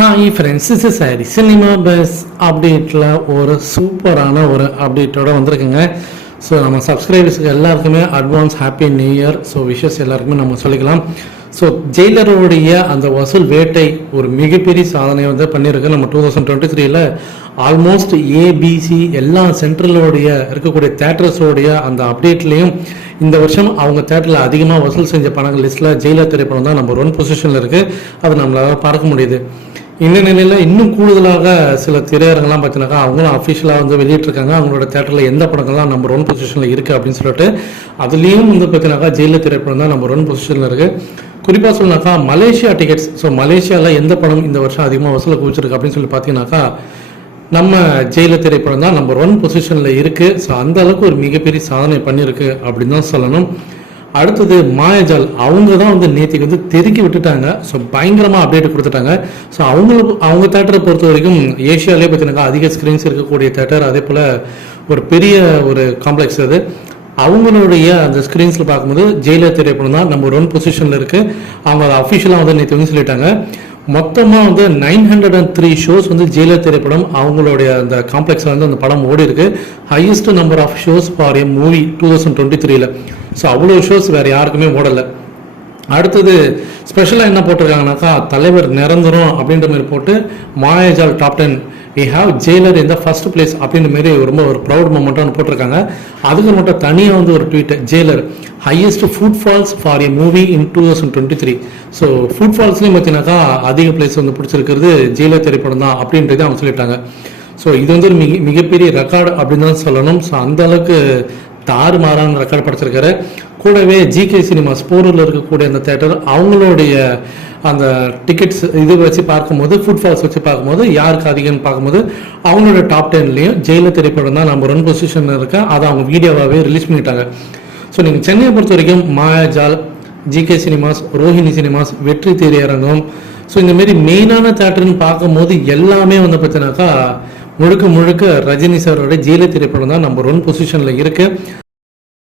Hi friends is sorry cinema buzz அப்டேட்டில் ஒரு சூப்பரான ஒரு அப்டேட்டோட வந்திருக்குங்க. ஸோ நம்ம சப்ஸ்கிரைபர்ஸுக்கு எல்லாருக்குமே advance happy new year so wishes எல்லாருக்குமே நம்ம சொல்லிக்கலாம். ஸோ ஜெயிலருடைய அந்த வசூல் வேட்டை ஒரு மிகப்பெரிய சாதனை வந்து பண்ணியிருக்கு. நம்ம டூ தௌசண்ட் டுவெண்ட்டி த்ரீல ஆல்மோஸ்ட் ஏபிசி எல்லா சென்ட்ரலோடைய இருக்கக்கூடிய தேட்டர்ஸோடைய அந்த அப்டேட்லேயும் இந்த வருஷம் அவங்க தேட்டரில் அதிகமாக வசூல் செஞ்ச படங்கள் லிஸ்ட்டில் ஜெயிலர் திரைப்படம் தான் நம்பர் ஒன் பொசிஷனில் இருக்குது அது நம்மளால் பார்க்க முடியுது. இந்த நிலையில் இன்னும் கூடுதலாக சில திரையரங்கெல்லாம் பார்த்தீங்கன்னாக்கா அவங்களும் அஃபிஷியலாக வந்து வெளியிட்டிருக்காங்க. அவங்களோட தேட்டரில் எந்த படங்கள்லாம் நம்பர் ஒன் பொசிஷனில் இருக்குது அப்படின்னு சொல்லிட்டு அதுலேயும் வந்து பார்த்தீங்கன்னாக்கா ஜெயிலில் திரைப்படம் தான் நம்பர் ஒன் பொசிஷனில் இருக்குது குறிப்பாக சொல்லனாக்கா மலேசியா டிக்கெட்ஸ் ஸோ மலேசியாவில் எந்த படம் இந்த வருஷம் அதிகமாக வசூலை குவிச்சிருக்கு அப்படின்னு சொல்லி பார்த்தீங்கன்னாக்கா நம்ம ஜெயில திரைப்படம் தான் நம்பர் ஒன் பொசிஷனில் இருக்குது ஸோ அந்த அளவுக்கு ஒரு மிகப்பெரிய சாதனை பண்ணியிருக்கு அப்படின்னு தான் சொல்லணும். அடுத்தது மாயாஜால் அவங்க தான் வந்து நேற்றுக்கு வந்து தெருக்கி விட்டுட்டாங்க. ஸோ பயங்கரமாக அப்டேட் கொடுத்துட்டாங்க. ஸோ அவங்களுக்கு அவங்க தேட்டரை பொறுத்த வரைக்கும் ஏஷியாலே பார்த்தீங்கன்னா அதிக ஸ்க்ரீன்ஸ் இருக்கக்கூடிய தேட்டர் அதே போல் ஒரு பெரிய ஒரு காம்ப்ளெக்ஸ் அது. அவங்களுடைய அந்த ஸ்க்ரீன்ஸில் பார்க்கும்போது ஜெயிலர் திரைப்படம் தான் நம்பர் ஒன் பொசிஷனில் இருக்குது அவங்க அதை அஃபிஷியலாக வந்து நேற்று வந்து சொல்லிட்டாங்க. மொத்தமாக வந்து nine hundred and three shows வந்து ஜெயிலர் திரைப்படம். அவங்களுடைய அந்த காம்ப்ளெக்ஸில் வந்து அந்த படம் ஓடி இருக்கு. Highest number of shows for a movie two thousand twenty த்ரீல ஸோ அவ்வளோ ஷோஸ் வேறு யாருக்குமே ஓடலை. அடுத்தது ஸ்பெஷலாக என்ன போட்டிருக்காங்கனாக்கா தலைவர் நிரந்தரம் அப்படின்ற மாதிரி போட்டு Mayajaal top ten we have Jailer இந்த ஃபர்ஸ்ட் பிளேஸ் அப்படின்ற மாதிரி ரொம்ப ஒரு ப்ரௌட் மூமெண்ட்டாக போட்டிருக்காங்க. அதுக்கு மட்டும் தனியாக வந்து ஒரு tweet Jailer highest footfalls for a movie in two thousand twenty three so food ஃபால்ஸ்லேயும் பார்த்தீங்கன்னாக்கா அதிக பிளேஸ் வந்து பிடிச்சிருக்கிறது ஜெயிலர் திரைப்படம் தான் அப்படின்றத அவங்க சொல்லிட்டாங்க. ஸோ இது வந்து ஒரு மிக மிகப்பெரிய ரெக்கார்டு அப்படின்னு தான் சொல்லணும். ஸோ அந்த அளவுக்கு தாறுமாறான ரெக்கார்டு படைச்சிருக்காரு. கூடவே ஜிகே சினிமாஸ் போரூரில் இருக்கக்கூடிய அந்த தேட்டர் அவங்களுடைய அந்த டிக்கெட்ஸ் இது வச்சு பார்க்கும்போது ஃபுட் ஃபால்ஸ் வச்சு பார்க்கும்போது யாருக்கு அதிகம்னு பார்க்கும்போது அவங்களோட டாப் டென்லேயும் ஜெயில திரைப்படம் தான் நம்பர் ஒன் பொசிஷனில் இருக்க. அதை அவங்க வீடியோவாகவே ரிலீஸ் பண்ணிட்டாங்க. ஸோ நீங்கள் சென்னையை பொறுத்த வரைக்கும் Mayajaal GK cinemas Rohini cinemas Vettri திரையரங்கம் ஸோ இந்த மாதிரி மெயினான தேட்டர்னு பார்க்கும்போது எல்லாமே வந்து பார்த்தீங்கன்னாக்கா முழுக்க முழுக்க ரஜினி சாரோட ஜெயில திரைப்படம் தான் நம்பர் ஒன் பொசிஷனில் இருக்குது